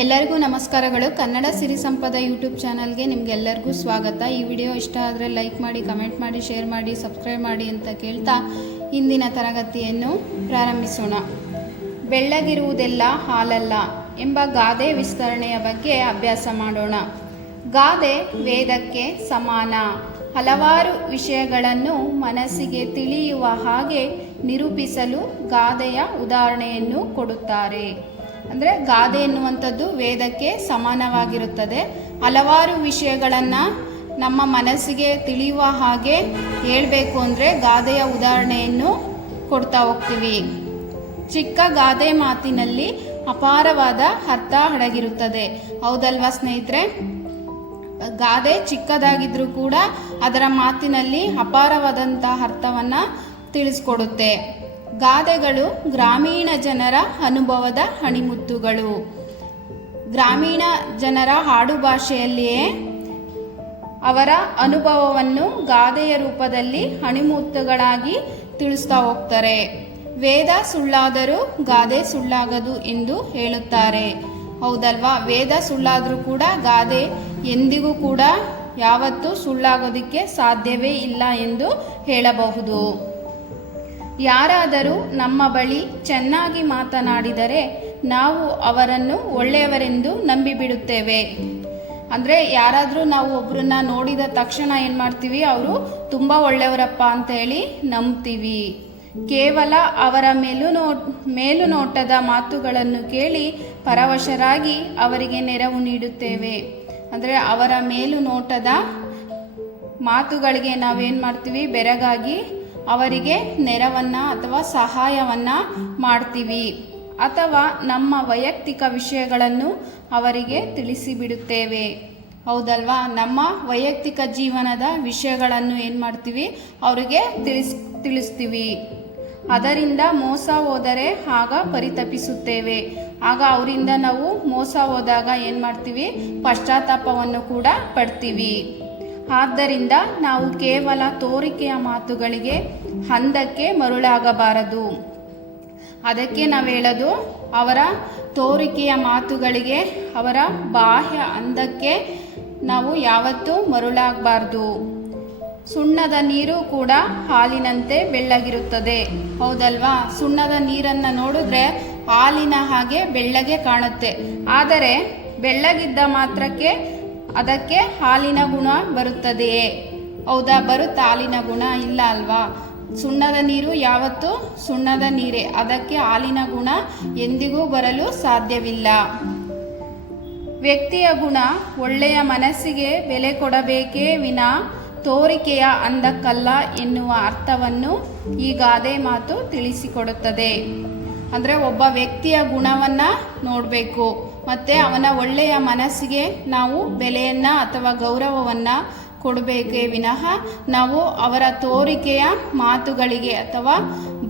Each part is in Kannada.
ಎಲ್ಲರಿಗೂ ನಮಸ್ಕಾರಗಳು. ಕನ್ನಡ ಸಿರಿ ಸಂಪದ ಯೂಟ್ಯೂಬ್ ಚಾನಲ್ಗೆ ನಿಮಗೆಲ್ಲರಿಗೂ ಸ್ವಾಗತ. ಈ ವಿಡಿಯೋ ಇಷ್ಟ ಆದರೆ ಲೈಕ್ ಮಾಡಿ, ಕಮೆಂಟ್ ಮಾಡಿ, ಶೇರ್ ಮಾಡಿ, ಸಬ್ಸ್ಕ್ರೈಬ್ ಮಾಡಿ ಅಂತ ಕೇಳ್ತಾ ಇಂದಿನ ತರಗತಿಯನ್ನು ಪ್ರಾರಂಭಿಸೋಣ. ಬೆಳ್ಳಗಿರುವುದೆಲ್ಲ ಹಾಲಲ್ಲ ಎಂಬ ಗಾದೆ ವಿಸ್ತರಣೆಯ ಬಗ್ಗೆ ಅಭ್ಯಾಸ ಮಾಡೋಣ. ಗಾದೆ ವೇದಕ್ಕೆ ಸಮಾನ. ಹಲವಾರು ವಿಷಯಗಳನ್ನು ಮನಸ್ಸಿಗೆ ತಿಳಿಯುವ ಹಾಗೆ ನಿರೂಪಿಸಲು ಗಾದೆಯ ಉದಾಹರಣೆಯನ್ನು ಕೊಡುತ್ತಾರೆ. ಅಂದರೆ ಗಾದೆ ಎನ್ನುವಂಥದ್ದು ವೇದಕ್ಕೆ ಸಮಾನವಾಗಿರುತ್ತದೆ. ಹಲವಾರು ವಿಷಯಗಳನ್ನು ನಮ್ಮ ಮನಸ್ಸಿಗೆ ತಿಳಿಯುವ ಹಾಗೆ ಹೇಳಬೇಕು ಅಂದರೆ ಗಾದೆಯ ಉದಾಹರಣೆಯನ್ನು ಕೊಡ್ತಾ ಹೋಗ್ತೀವಿ. ಚಿಕ್ಕ ಗಾದೆ ಮಾತಿನಲ್ಲಿ ಅಪಾರವಾದ ಅರ್ಥ ಅಡಗಿರುತ್ತದೆ. ಹೌದಲ್ವಾ ಸ್ನೇಹಿತರೆ? ಗಾದೆ ಚಿಕ್ಕದಾಗಿದ್ರೂ ಕೂಡ ಅದರ ಮಾತಿನಲ್ಲಿ ಅಪಾರವಾದಂಥ ಅರ್ಥವನ್ನು ತಿಳಿಸ್ಕೊಡುತ್ತೆ. ಗಾದೆಗಳು ಗ್ರಾಮೀಣ ಜನರ ಅನುಭವದ ಹಣಿಮುತ್ತುಗಳು. ಗ್ರಾಮೀಣ ಜನರ ಆಡು ಭಾಷೆಯಲ್ಲಿಯೇ ಅವರ ಅನುಭವವನ್ನು ಗಾದೆಯ ರೂಪದಲ್ಲಿ ಹಣಿಮುತ್ತುಗಳಾಗಿ ತಿಳಿಸ್ತಾ ಹೋಗ್ತಾರೆ. ವೇದ ಸುಳ್ಳಾದರೂ ಗಾದೆ ಸುಳ್ಳಾಗದು ಎಂದು ಹೇಳುತ್ತಾರೆ. ಹೌದಲ್ವಾ? ವೇದ ಸುಳ್ಳಾದರೂ ಕೂಡ ಗಾದೆ ಎಂದಿಗೂ ಕೂಡ ಯಾವತ್ತೂ ಸುಳ್ಳಾಗೋದಕ್ಕೆ ಸಾಧ್ಯವೇ ಇಲ್ಲ ಎಂದು ಹೇಳಬಹುದು. ಯಾರಾದರೂ ನಮ್ಮ ಬಳಿ ಚೆನ್ನಾಗಿ ಮಾತನಾಡಿದರೆ ನಾವು ಅವರನ್ನು ಒಳ್ಳೆಯವರೆಂದು ನಂಬಿಬಿಡುತ್ತೇವೆ. ಅಂದರೆ ಯಾರಾದರೂ ನಾವು ಒಬ್ಬರನ್ನ ನೋಡಿದ ತಕ್ಷಣ ಏನು ಮಾಡ್ತೀವಿ, ಅವರು ತುಂಬ ಒಳ್ಳೆಯವರಪ್ಪ ಅಂತ ಹೇಳಿ ನಂಬ್ತೀವಿ. ಕೇವಲ ಅವರ ಮೇಲುನೋಟದ ಮಾತುಗಳನ್ನು ಕೇಳಿ ಪರವಶರಾಗಿ ಅವರಿಗೆ ನೆರವು ನೀಡುತ್ತೇವೆ. ಅಂದರೆ ಅವರ ಮೇಲುನೋಟದ ಮಾತುಗಳಿಗೆ ನಾವೇನು ಮಾಡ್ತೀವಿ, ಬೆರಗಾಗಿ ಅವರಿಗೆ ನೆರವನ್ನು ಅಥವಾ ಸಹಾಯವನ್ನು ಮಾಡ್ತೀವಿ. ಅಥವಾ ನಮ್ಮ ವೈಯಕ್ತಿಕ ವಿಷಯಗಳನ್ನು ಅವರಿಗೆ ತಿಳಿಸಿಬಿಡುತ್ತೇವೆ. ಹೌದಲ್ವಾ? ನಮ್ಮ ವೈಯಕ್ತಿಕ ಜೀವನದ ವಿಷಯಗಳನ್ನು ಏನು ಮಾಡ್ತೀವಿ, ಅವರಿಗೆ ತಿಳಿಸ್ತೀವಿ. ಅದರಿಂದ ಮೋಸ ಹೋದರೆ ಆಗ ಪರಿತಪಿಸುತ್ತೇವೆ. ಆಗ ಅವರಿಂದ ನಾವು ಮೋಸ ಹೋದಾಗ ಏನು ಮಾಡ್ತೀವಿ, ಪಶ್ಚಾತ್ತಾಪವನ್ನು ಕೂಡ ಪಡ್ತೀವಿ. ಆದ್ದರಿಂದ ನಾವು ಕೇವಲ ತೋರಿಕೆಯ ಮಾತುಗಳಿಗೆ ಹಂದಕ್ಕೆ ಮರುಳಾಗಬಾರದು. ಅದಕ್ಕೆ ನಾವು ಹೇಳೋದು, ಅವರ ತೋರಿಕೆಯ ಮಾತುಗಳಿಗೆ, ಅವರ ಬಾಹ್ಯ ಹಂದಕ್ಕೆ ನಾವು ಯಾವತ್ತೂ ಮರುಳಾಗಬಾರ್ದು. ಸುಣ್ಣದ ನೀರು ಕೂಡ ಹಾಲಿನಂತೆ ಬೆಳ್ಳಗಿರುತ್ತದೆ. ಹೌದಲ್ವಾ? ಸುಣ್ಣದ ನೀರನ್ನು ನೋಡಿದ್ರೆ ಹಾಲಿನ ಹಾಗೆ ಬೆಳ್ಳಗೆ ಕಾಣುತ್ತೆ. ಆದರೆ ಬೆಳ್ಳಗಿದ್ದ ಮಾತ್ರಕ್ಕೆ ಅದಕ್ಕೆ ಹಾಲಿನ ಗುಣ ಬರುತ್ತದೆಯೇ? ಹೌದಾ? ಬರುತ್ತಾ ಹಾಲಿನ ಗುಣ? ಇಲ್ಲ ಅಲ್ವಾ? ಸುಣ್ಣದ ನೀರು ಯಾವತ್ತೂ ಸುಣ್ಣದ ನೀರೇ. ಅದಕ್ಕೆ ಹಾಲಿನ ಗುಣ ಎಂದಿಗೂ ಬರಲು ಸಾಧ್ಯವಿಲ್ಲ. ವ್ಯಕ್ತಿಯ ಗುಣ ಒಳ್ಳೆಯ ಮನಸ್ಸಿಗೆ ಬೆಲೆ ಕೊಡಬೇಕೇ ವಿನ ತೋರಿಕೆಯ ಅಂದಕ್ಕಲ್ಲ ಎನ್ನುವ ಅರ್ಥವನ್ನು ಈ ಗಾದೆ ಮಾತು ತಿಳಿಸಿಕೊಡುತ್ತದೆ. ಅಂದರೆ ಒಬ್ಬ ವ್ಯಕ್ತಿಯ ಗುಣವನ್ನು ನೋಡಬೇಕು, ಮತ್ತು ಅವನ ಒಳ್ಳೆಯ ಮನಸ್ಸಿಗೆ ನಾವು ಬೆಲೆಯನ್ನು ಅಥವಾ ಗೌರವವನ್ನು ಕೊಡಬೇಕೇ ವಿನಃ ನಾವು ಅವರ ತೋರಿಕೆಯ ಮಾತುಗಳಿಗೆ ಅಥವಾ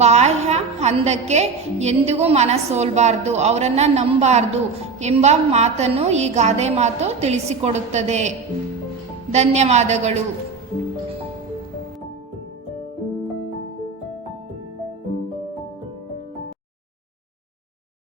ಬಾಹ್ಯ ಹಂದಕ್ಕೆ ಎಂದಿಗೂ ಮನಸೋಲ್ಬಾರ್ದು, ಅವರನ್ನು ನಂಬಾರ್ದು ಎಂಬ ಮಾತನ್ನು ಈ ಗಾದೆ ಮಾತು ತಿಳಿಸಿಕೊಡುತ್ತದೆ. ಧನ್ಯವಾದಗಳು.